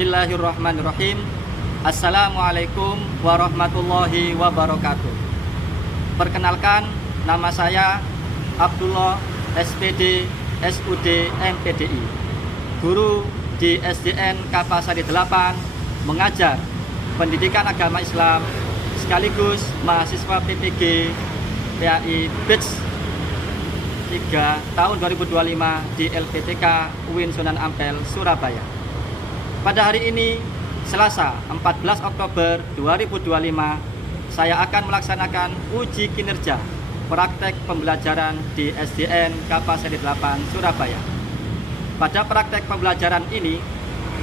Bismillahirrahmanirrahim. Assalamualaikum warahmatullahi wabarakatuh. Perkenalkan, nama saya Abdullah SPD SUD MPDI, guru di SDN Kapasari 8, mengajar pendidikan agama Islam sekaligus mahasiswa PPG PAI Batch 3 tahun 2025 di LPTK UIN Sunan Ampel, Surabaya. Pada hari ini, Selasa 14 Oktober 2025, saya akan melaksanakan uji kinerja praktek pembelajaran di SDN Kapasari 8, Surabaya. Pada praktek pembelajaran ini,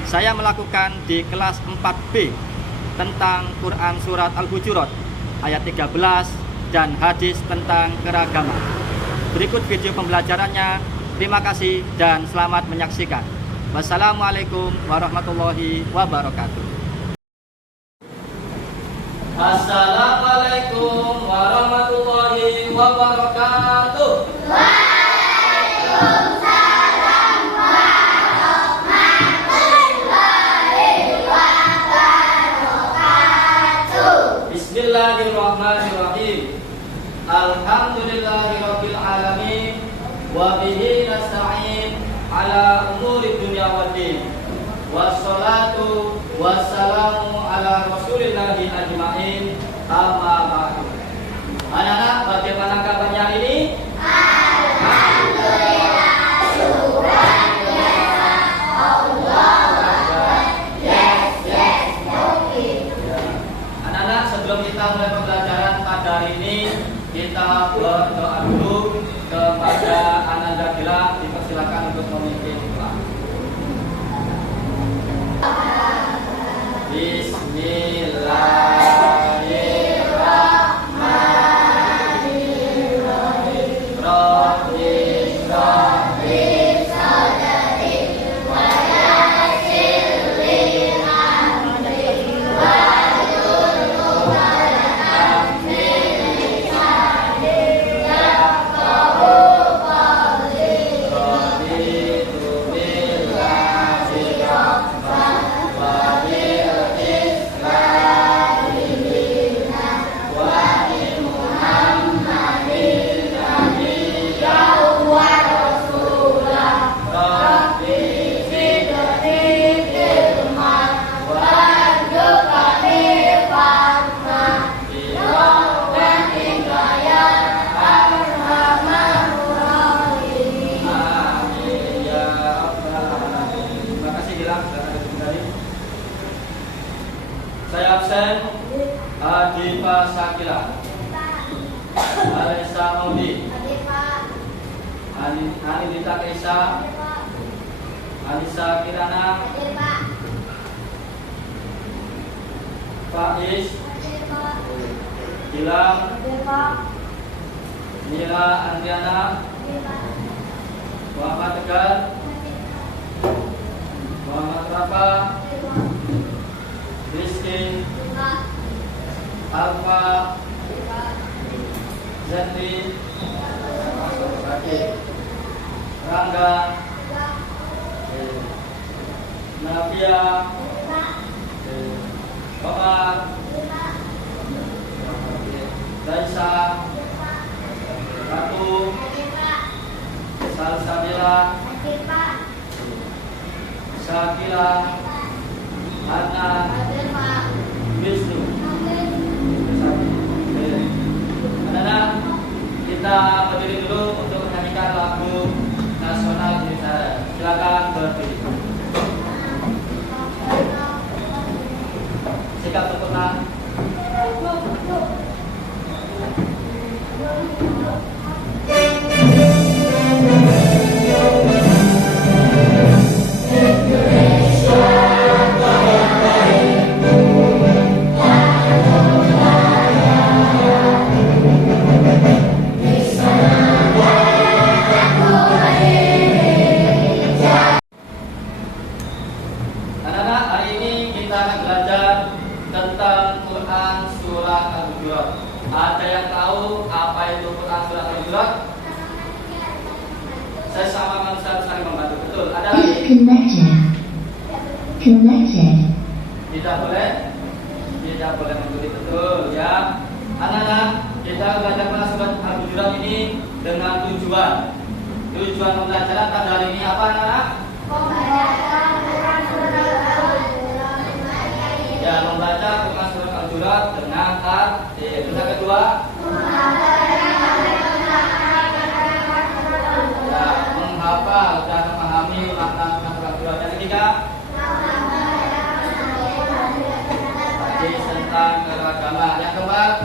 saya melakukan di kelas 4B tentang Quran Surat Al-Hujurat ayat 13 dan hadis tentang keragaman. Berikut video pembelajarannya. Terima kasih dan selamat menyaksikan. Wassalamualaikum warahmatullahi wabarakatuh. Assalamualaikum warahmatullahi wabarakatuh. Waalaikumsalam warahmatullahi wabarakatuh. Bismillahirrahmanirrahim. Alhamdulillahirabbil alamin wa bihi nasta'in ala umuri dunya waddin. Wassalatu wassalamu ala rasulillahi ajma'in, amma ba'du. Anak-anak, bagaimana kabarnya hari ini? Alhamdulillah, syukur biasa. Allahu Akbar. Yes, mungkin. Anak-anak, sebelum kita mulai pembelajaran pada hari ini, kita berdoa dulu kepada Ananda Gila. Dipersilakan untuk memimpin doa. Bismillahirrahmanirrahim. Rabbi sadri wa yassir li amri wahlul 'uqdatam min lisani yafqahu qawli. Raditu billahi rabban wa bil islami dinan wa bi Muhammadin nabiyyan wa rasulah. Rabbi zidni ilman warzuqni fahma birahmatika ya arhamar rahimin. Amin ya rabbal alamin. Terima kasih Gilang sudah hadir kembali. Saya absen. Adipa Sakila, Alisa Maudi, Anindita Keisa, Anissa Kirana, Faiz, Gilang, Mila Andriana, Muhammad Tegar, Muhammad Rafa, Rizky, Alfa, Zenri, Rangga, Navia, Omar, Daisa, Ratu, Salsabila, Syakila, Anna, Wisnu. Anak-anak, kita berdiri dulu untuk menyanyikan lagu nasional Indonesia. Silakan berdiri. Sikap sempurna. Anak-anak, hari ini kita akan belajar tentang Quran Surat Al-Hujurat. Ada yang tahu apa itu Quran Surat Al-Hujurat? Saya sama manusia saling membantu. Betul. Ada lagi? Connected. Tidak boleh mengikuti, betul ya. Anak-anak, kita belajar kelas surat Al-Hujurat ini dengan tujuan pembelajaran pada hari ini apa, anak-anak? Ya, membaca Quran surat Al-Hujurat dengan tartil. Yang kedua, ya, menghafal dan memahami makna Quran surat Al-Hujurat. Yang ketiga, tentang keagamaan. Yang keempat,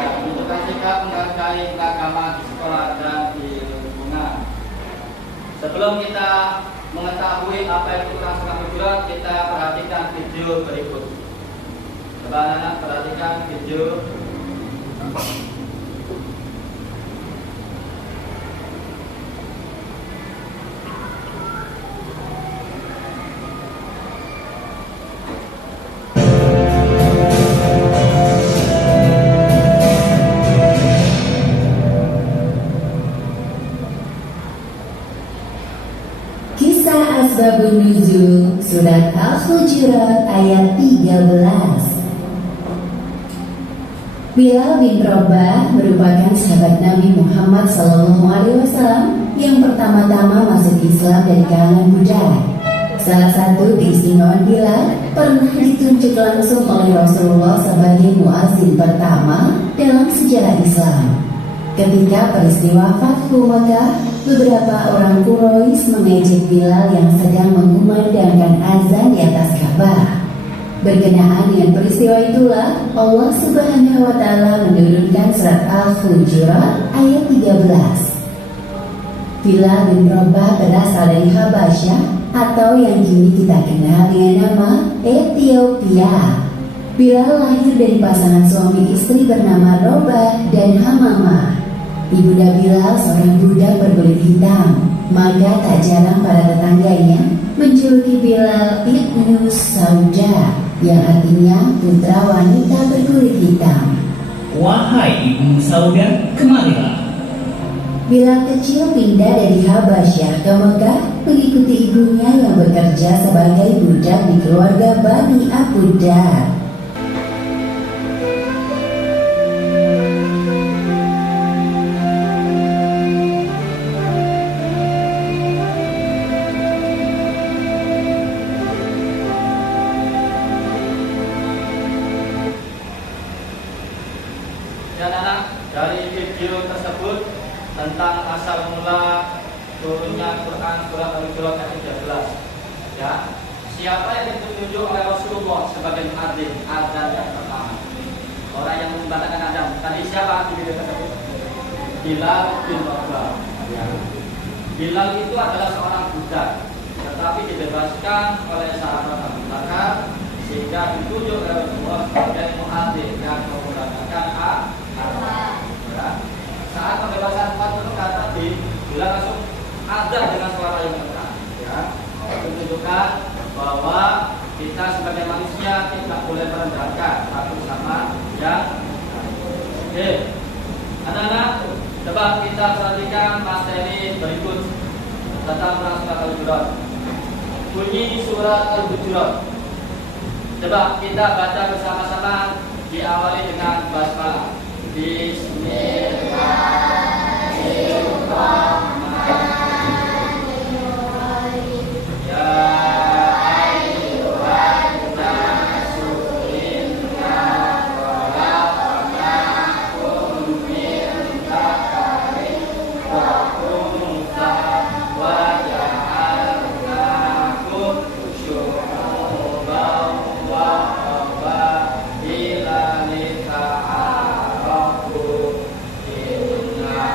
menunjukkan sikap menghargai keagamaan di sekolah dan di lingkungan. Sebelum kita mengetahui apa itu Quran surat Al-Hujurat, kita perhatikan video berikut. Coba anak-anak perhatikan video. Asbabun Nuzul Surat Al-Hujurat ayat 13. Bilal bin Rabah merupakan sahabat Nabi Muhammad SAW yang pertama-tama masuk Islam dari kalangan budak. Salah satu keistimewaan Bilal pernah ditunjuk langsung oleh Rasulullah sebagai muazzin pertama dalam sejarah Islam. Ketika peristiwa Fathu Makkah, beberapa orang Quraisy mengejek Bilal yang sedang mengumandangkan azan di atas Ka'bah. Berkenaan dengan peristiwa itulah Allah Subhanahu wa Ta'ala menurunkan surat Al-Hujurat ayat 13. Bilal bin Rabah berasal dari Habasyah atau yang kini kita kenal dengan nama Ethiopia. Bilal lahir dari pasangan suami istri bernama Rabah dan Hamamah. Ibunda Bilal seorang budak berkulit hitam, maka tak jarang para tetangganya menjuluki Bilal Ibnu Sauda, yang artinya putra wanita berkulit hitam. Wahai Ibnu Sauda, kemarilah. Bilal kecil pindah dari Habasyah ke Mekah mengikuti ibunya yang bekerja sebagai budak di keluarga Bani Abu Dar. Dan anak, dari video tersebut tentang asal mula turunnya Quran surat Al-Hujurat ayat 13. Ya, siapa yang ditunjuk oleh Rasulullah sebagai muadzin azan yang pertama? Orang yang membatalkan azan. Tadi siapa di video tersebut? Bilal bin Rabah. Ya. Bilal itu adalah seorang budak, tetapi dibebaskan oleh sahabat Abu Bakar sehingga ditunjuk oleh Rasulullah sebagai muadzin yang memudahkan azan. Ya. Saat pembebasan Fathu kata di Bilal langsung ada dengan suara yang keras, ya, menunjukkan bahwa kita sebagai manusia tidak boleh merendahkan satu sama yang lain. Oke, anak-anak, coba kita perhatikan materi berikut tentang surat Al-Hujurat. Bunyi surat Al-Hujurat. Coba kita baca bersama-sama, diawali dengan basmalah. Bismillahirrahmanirrahim. Ya ayyuhan nasu inna khalaqnakum min dzakarin wa untha wa ja'alnakum syu'uban wa qabaila lita'arafu. Inna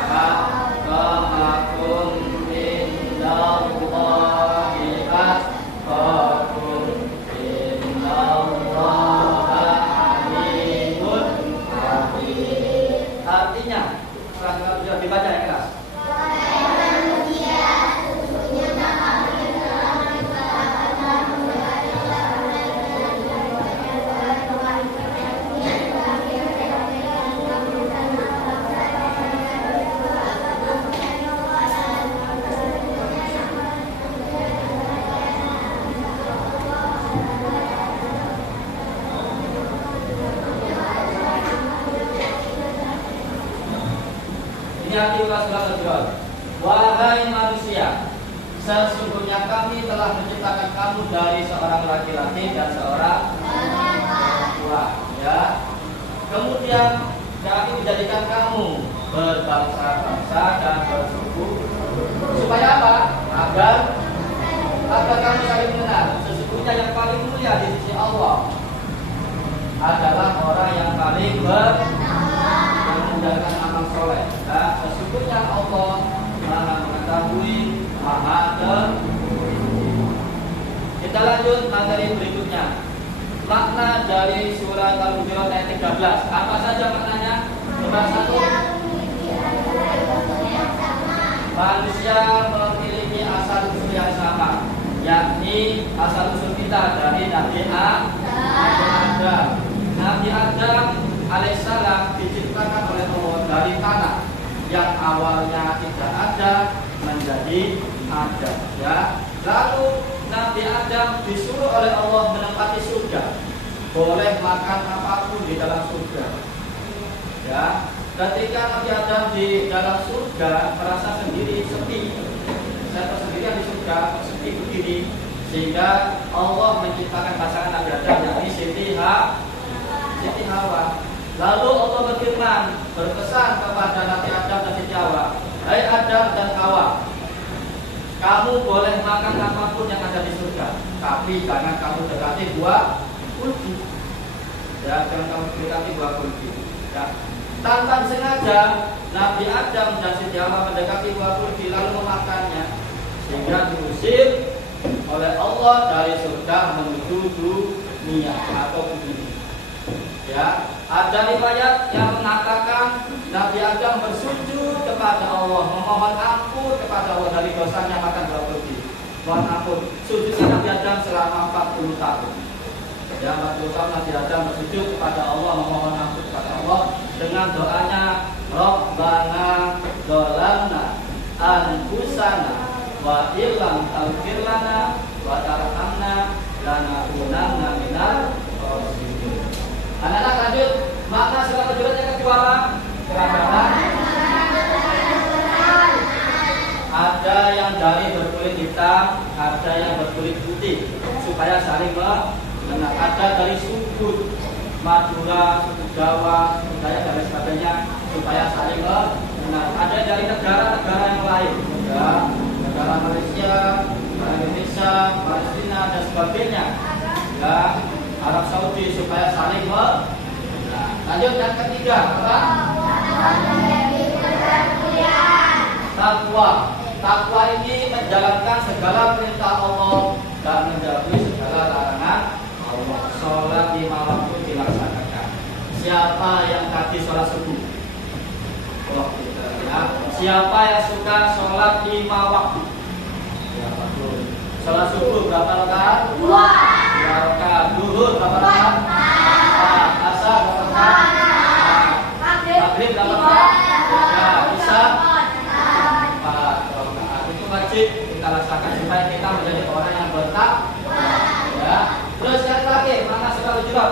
ayati surah Al-Hujurat. Wahai manusia, sesungguhnya kami telah menciptakan kamu dari seorang laki-laki dan seorang perempuan. Ya. Kemudian kami menjadikan kamu berbangsa-bangsa dan bersuku. Supaya apa? Agar kamu saling mengenal. Sesungguhnya yang paling mulia di sisi Allah adalah orang yang paling menjalankan amal soleh. Nah, sesungguhnya Allah Maha mengetahui, Maha Kita lanjut materi berikutnya. Makna dari surat Al-Hujurat ayat 13. Apa saja maknanya? Nomor 1, manusia memiliki asal usul yang sama, yakni asal usul kita dari Nabi Adam. Nabi Adam alaihissalam diciptakan oleh Allah dari tanah yang awalnya tidak ada menjadi ada. Ya. Lalu Nabi Adam disuruh oleh Allah menempati surga, boleh makan apapun di dalam surga. Ya. Ketika Nabi Adam di dalam surga merasa sendiri sepi, saya tersendirian di surga sepi begini, sehingga Allah menciptakan pasangan Nabi Adam yakni Siti Hawa. Lalu Allah berfirman, berpesan kepada Nabi Adam dan Siti Hawa, hai Adam dan Hawa, kamu boleh makan apapun yang ada di surga, tapi jangan kamu dekati buah kulki. Ya, jangan kamu dekati buah kulki. Ya. Tanpa sengaja Nabi Adam dan Siti Hawa mendekati buah kulki lalu memakannya, sehingga diusir oleh Allah dari surga menuju dunia atau bumi. Ya, ada riwayat yang mengatakan Nabi Adam bersujud kepada Allah, memohon ampun kepada Allah dari dosanya makan buah kulki. Mohon ampun. Sujudnya Nabi Adam selama 40 tahun. Ya, 40 tahun Nabi Adam bersujud kepada Allah, memohon ampun kepada Allah dengan doanya, Rabbana dzalamna anfusana wa illam taghfir lana wa tarhamna lanakunanna minal khasirin. Anak-anak lanjut, makna surat Al-Hujurat yang kedua apa? Keragaman. Ada yang dari berkulit hitam, ada yang berkulit putih, supaya saling mengenal. Ada dari suku Madura, suku Jawa, suku Dayak dan lain sebagainya, supaya saling mengenal. Ada dari negara-negara yang lain, ya, negara Malaysia, negara Indonesia, Palestina dan sebagainya, ya, Arab Saudi, supaya saling mengenal. Lanjut yang ketiga, apa? Takwa. Takwa ini menjalankan segala perintah Allah dan menjauhi segala larangan Allah. Sholat 5 waktu dilaksanakan. Siapa yang tadi sholat subuh? Oh, ya. Siapa yang suka sholat 5 waktu? Ya, betul. Sholat subuh berapa rakaat? 2 rakaat. Zuhur berapa rakaat? 4. Asar berapa rakaat? Maghrib berapa rakaat? 3. Isya 4 rakaat. Itu wajib kita laksanakan supaya kita menjadi orang yang bertakwa. Ya. Terus yang terakhir, mana surat Al-Hujurat?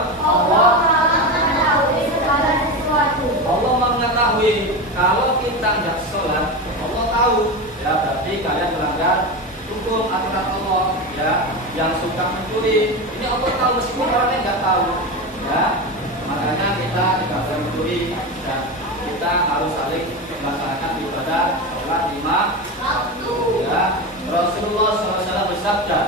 Allah mengetahui. Kalau kita tidak sholat, Allah tahu. Ya, berarti kalian melanggar hukum aturan Allah. Ya, yang suka mencuri, ini Allah tahu meskipun orangnya nggak tahu. Ya, makanya kita tidak boleh mencuri dan kita harus saling melaksanakan ibadah sholat 5 waktu. Ya, Rasulullah SAW bersabda,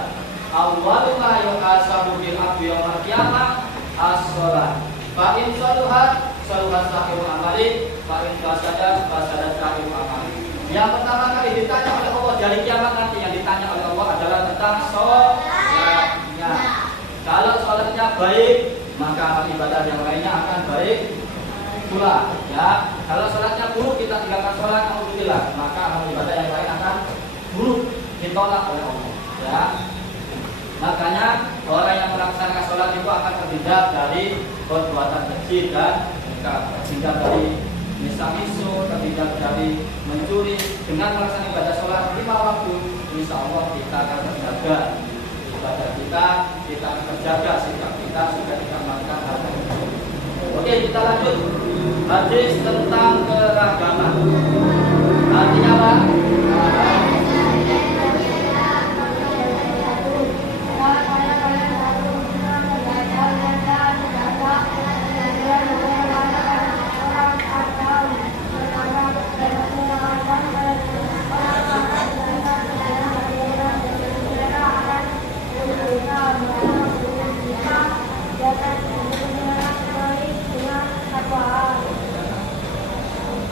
awwalu ma yuhasabu bil abdi yaumil qiyamah as-shalah. Fa in saluhat saluhat sahihul amali, fa in fasada fasada sahihul amali. Yang pertama kali ditanya oleh Allah dari kiamat nanti, yang ditanya oleh Allah adalah tentang sholatnya. Kalau sholatnya baik, maka amal ibadah yang lainnya akan baik pula. Ya, kalau sholatnya buruk, kita tinggalkan sholat, alhamdulillah, maka amal ibadah yang lain akan buruk, ditolak oleh Allah. Ya. Makanya orang yang melaksanakan sholat itu akan terhindar dari perbuatan keji dan terhindar dari misa-misu, terhindar dari mencuri. Dengan melaksanakan ibadah sholat 5 waktu, insya Allah kita akan terjaga ibadah kita akan terjaga sikap kita supaya tidak melakukan hal tersebut. Oke, kita lanjut hadis tentang keragaman. Artinya apa?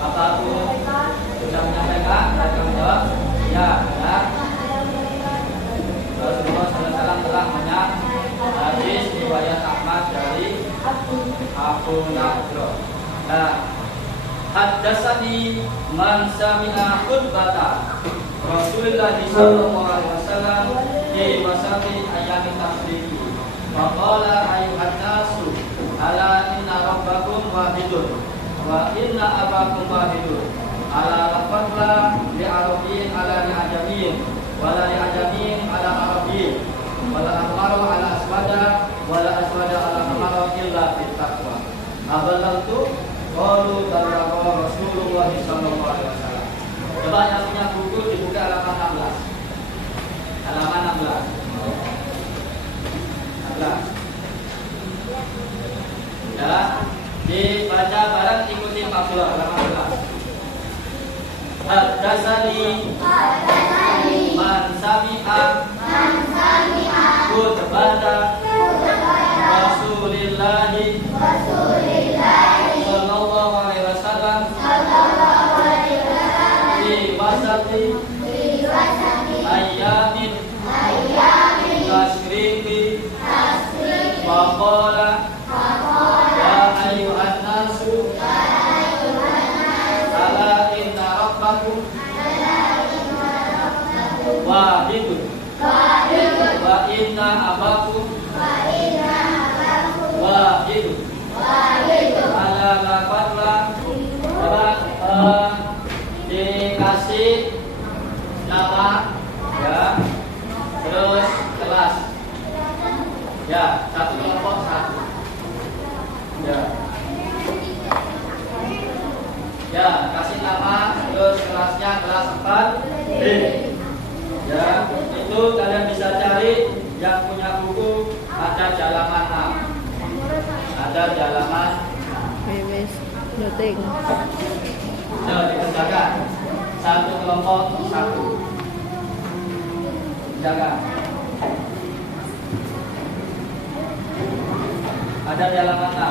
Apa aku sudah menyampaikan? Saya akan menjawab ya, benar. Rasulullah SAW telah banyak hadis riwayat Ahmad dari Abu Nadro. Nah, haddatsani man sami'a khutbata Rasulullah sallallahu alaihi wasallam di wasati ayami tasyriki. Wa qala ayyuhan nasu ala inna rabbakum wahidun wa inna abakum wahidun. Ala lafadla li arabiyyin ala li ajamiyyin wala li ajamiyyin ala arabiyyin wala ahmaru ala aswada wala aswada ala ahmaru illa fit taqwa. Aballantu qalu dalaka Rasulullah sallallahu alaihi wasallam. Coba yang punya buku dibuka halaman 16. Halaman 16. 16. Ya, dibaca bareng ikuti Pak Bro, halaman 16. Haddatsani man sami'a khutbata Rasulillahi sallallahu alaihi wasallam di wasati ayyamin tasyriki wa qala ya ayyuhan nasu ala inna rabbakum wahidun wa inna abakum wahidun ala lafadla. Dikasih nama ya, terus kelas ya, satu kelompok satu ya, ya kasih nama terus kelasnya kelas 4B ya. Itu kalian bisa cari, yang punya buku ada halaman 6, ada halaman sudah dikerjakan satu kelompok satu. Jaga. Ada di halaman 6.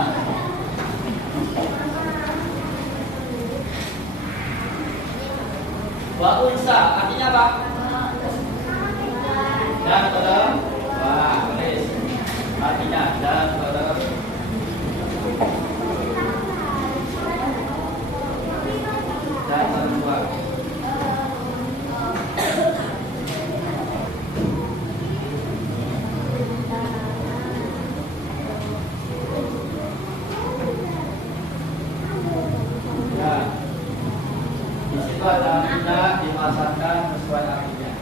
Wa unsa artinya apa? Dan saudara. Wah, tulis. Artinya dan saudara. Dan perempuan. Ya, di situ ada artinya, dipasangkan sesuai artinya.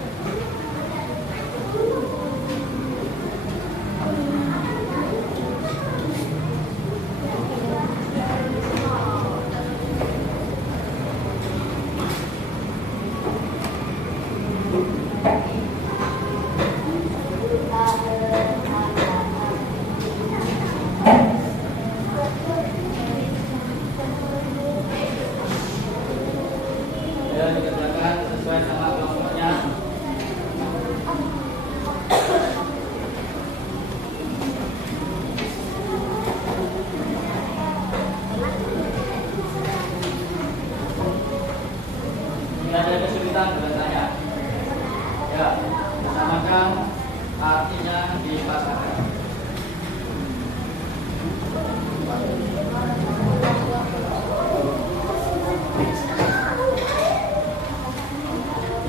Dikerjakan sesuai sama kelompoknya. Tidak ada kesulitan biasanya. Ya, samakan artinya dipasangkan.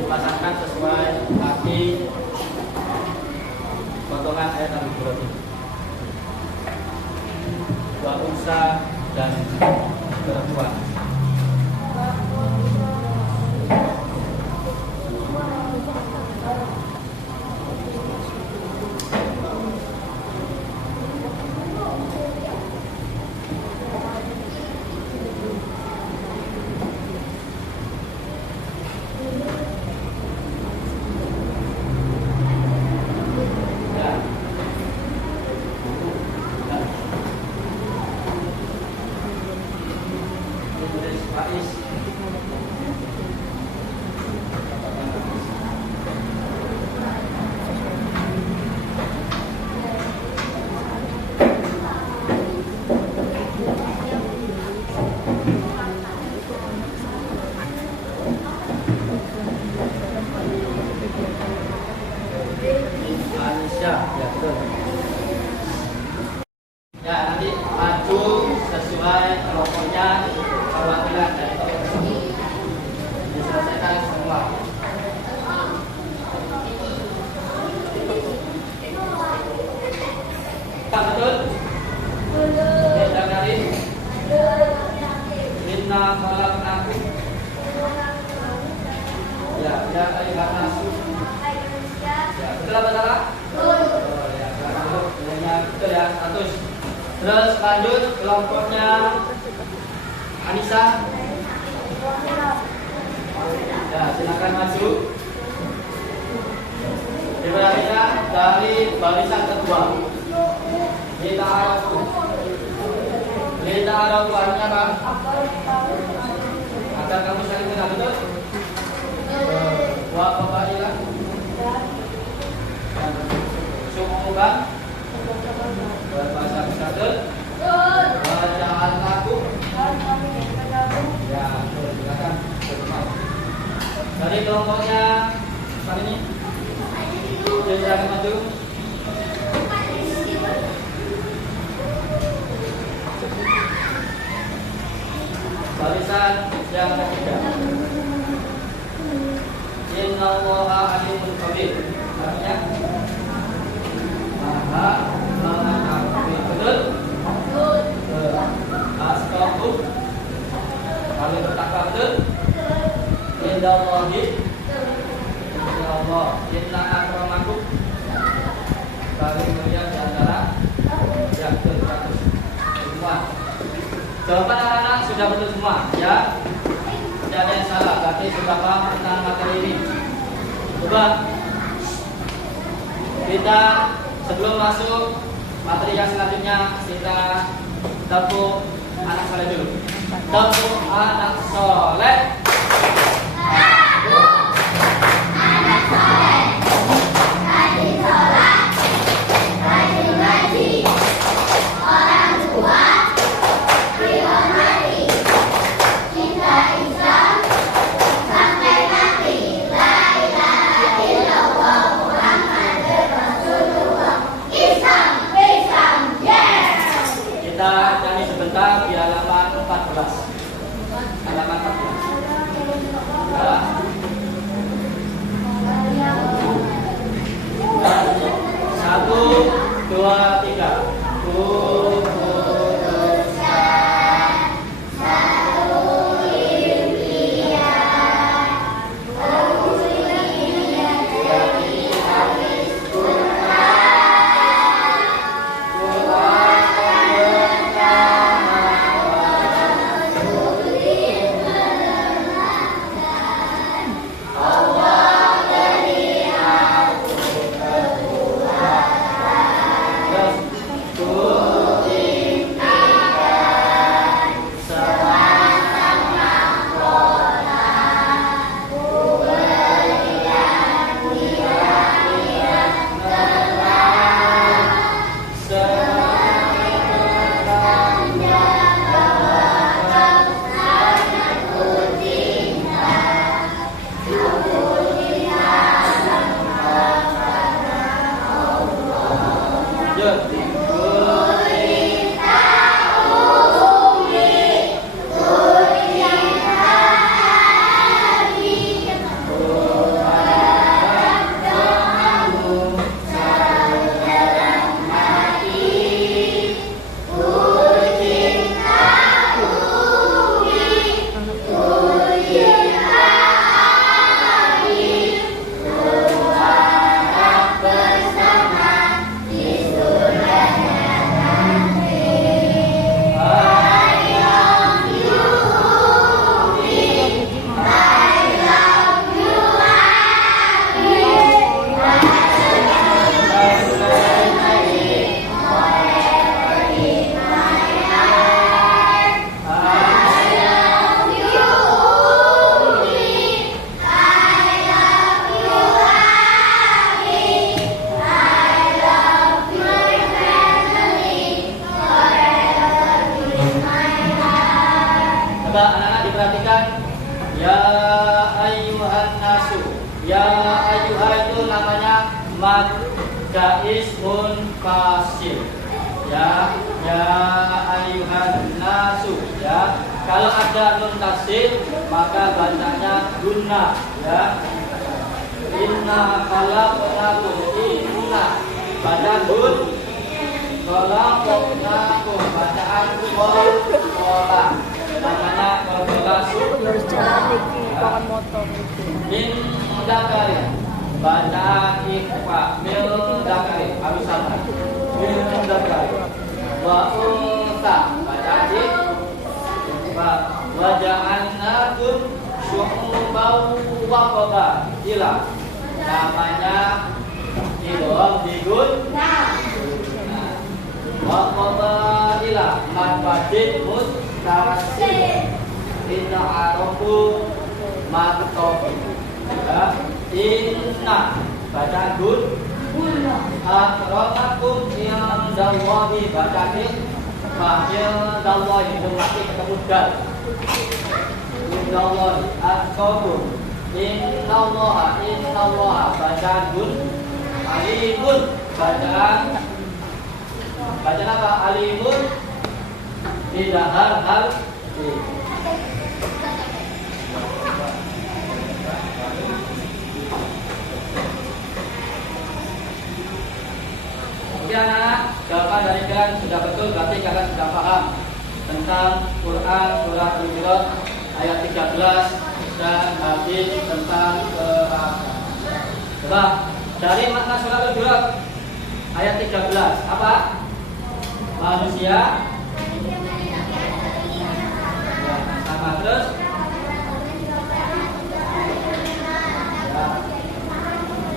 Dipasangkan sesuai arti potongan ayat Al-Qur'an. Wa unsa dan perempuan. Ya, ya betul. Ya, nanti maju sesuai kelompoknya perwakilan dari kelompok tersebut. Diselesaikan semua. Pak, betul? Beda dari Inna khalaqnakum. Ya, ya dari nasu. Ya, betul apa salah? Oh, ya, bilangnya betul ya, 100. Terus lanjut kelompoknya Anissa. Ya, silakan maju. Dimulainya dari barisan kedua. Kita araku artinya apa? Agar kamu saling kenal, betul? Wa qabailan. Sumukan. Berbahasa bersatu. Bacaan laku. Ya, silakan. Dari kelompoknya kali ini, silakan maju. Barisan yang ketiga. Innallaha alimul khabir. Artinya Maha mengetahui. Betul? Astagfirullah. Paling bertakwa, betul? Indallahi. Insyaallah. Inna akramakum. Paling mulia di antara yang terbaik. Semua. Jawaban anak-anak sudah betul semua, ya. Tidak ada yang salah, berarti sudah paham tentang materi ini. Coba kita sebelum masuk materi yang selanjutnya, kita tepuk anak soleh dulu. Tepuk anak soleh. Anak soleh, rajin sholat, rajin ngaji, orang tua dihormati, cinta Islam sampai mati. La ilaha illallah Muhammadur Rasulullah. Islam, Islam, yeah. Kita nyanyi sebentar di halaman 14. Halaman 14. Ya. mad jaiz munfasil. Ya ayuhan nasu. Ya, kalau ada nun tasil maka bacanya guna. Ya, inna khalaqnakum, inna baca gun, khalaqnakum bacaan kola, bacanya kola min dakari, bacaan ikhfa mil dakari harus sama mil dakari. Wa unta bacaan ikhfa wa ja'alnakum syu'uban wa qabaila, namanya idgham digun wa qabaila madbadin mustasil inna arafu martofi. Ya, inna baca gun, akramakum indallahi baca indallahi itu masih ketemu dal. Indallahi atqakum, innallaha baca gun, alimun bacaan apa? Alimun tidak hal Oke anak, jawaban dari kalian sudah betul, berarti kalian sudah paham tentang Quran surah Al-Hujurat ayat 13 dan hadis tentang keragaman. Coba dari makna surah Al-Hujurat ayat 13 apa? Manusia sama terus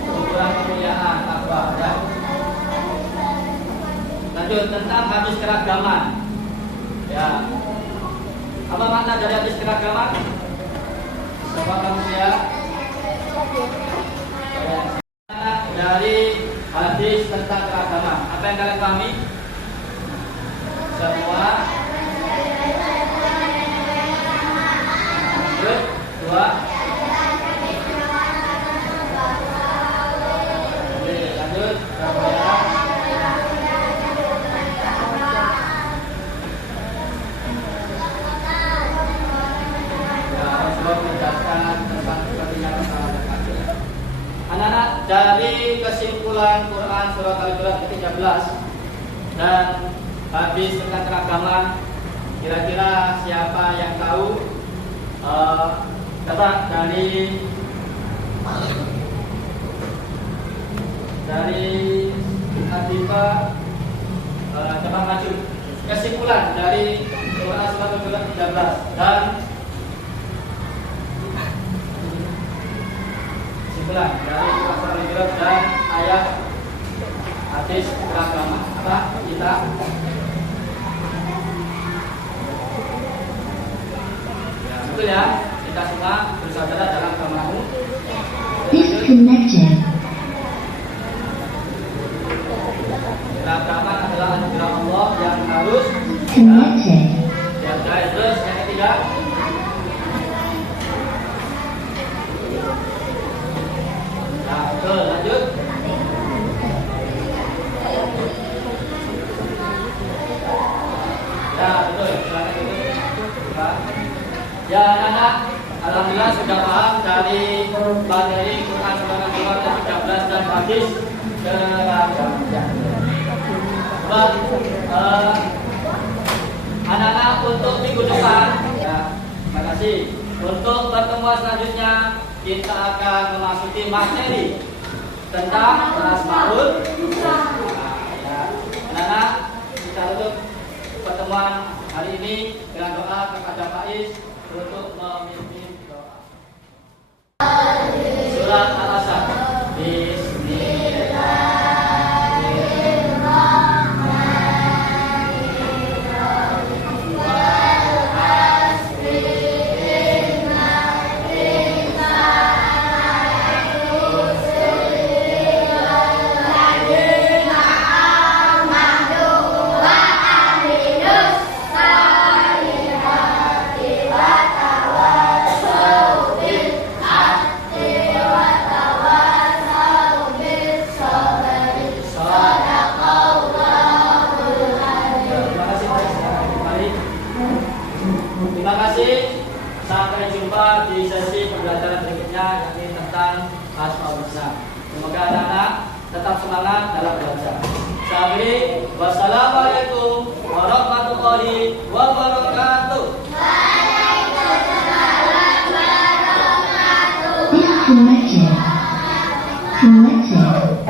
ukuran kemuliaan apa ya? Lanjut tentang hadis keragaman. Ya. Apa makna dari hadis keragaman? Semua manusia. Ya. Dari hadis tentang keragaman. Apa yang kalian pahami? Semua. Lanjut. Dua. Oke, lanjut. Anak-anak, dari kesimpulan Quran surat Al-Hujurat ke-13 dan hadis tentang keragaman, kira-kira siapa yang tahu? Coba dari Hadifa, coba maju. Kesimpulan dari Quran surat Al-Hujurat 13 dan kesimpulan dari Quran surat Al-Hujurat dan ayat hadis keragaman. Apa kita? Ya, betul ya. Kita semua bersaudara dalam agamamu. Disconnected. Keragaman adalah anugerah Allah yang harus Connected. dihargai. Terus yang ketiga, nah betul, lanjut. Ya betul, silakan itu. Ya anak-anak, alhamdulillah sudah paham dari materi Quran surah Al-Hujurat 13 dan hadis keragaman. Anak-anak untuk minggu depan, ya, terima kasih. Untuk pertemuan selanjutnya kita akan memasuki materi tentang Asmaul. Ya, anak-anak, kita tutup pertemuan hari ini dengan doa kepada Faiz untuk memimpin doa. Surat Al-Asr. tetap semangat dalam belajar. Saya akhiri, wassalamualaikum warahmatullahi wabarakatuh. This lecture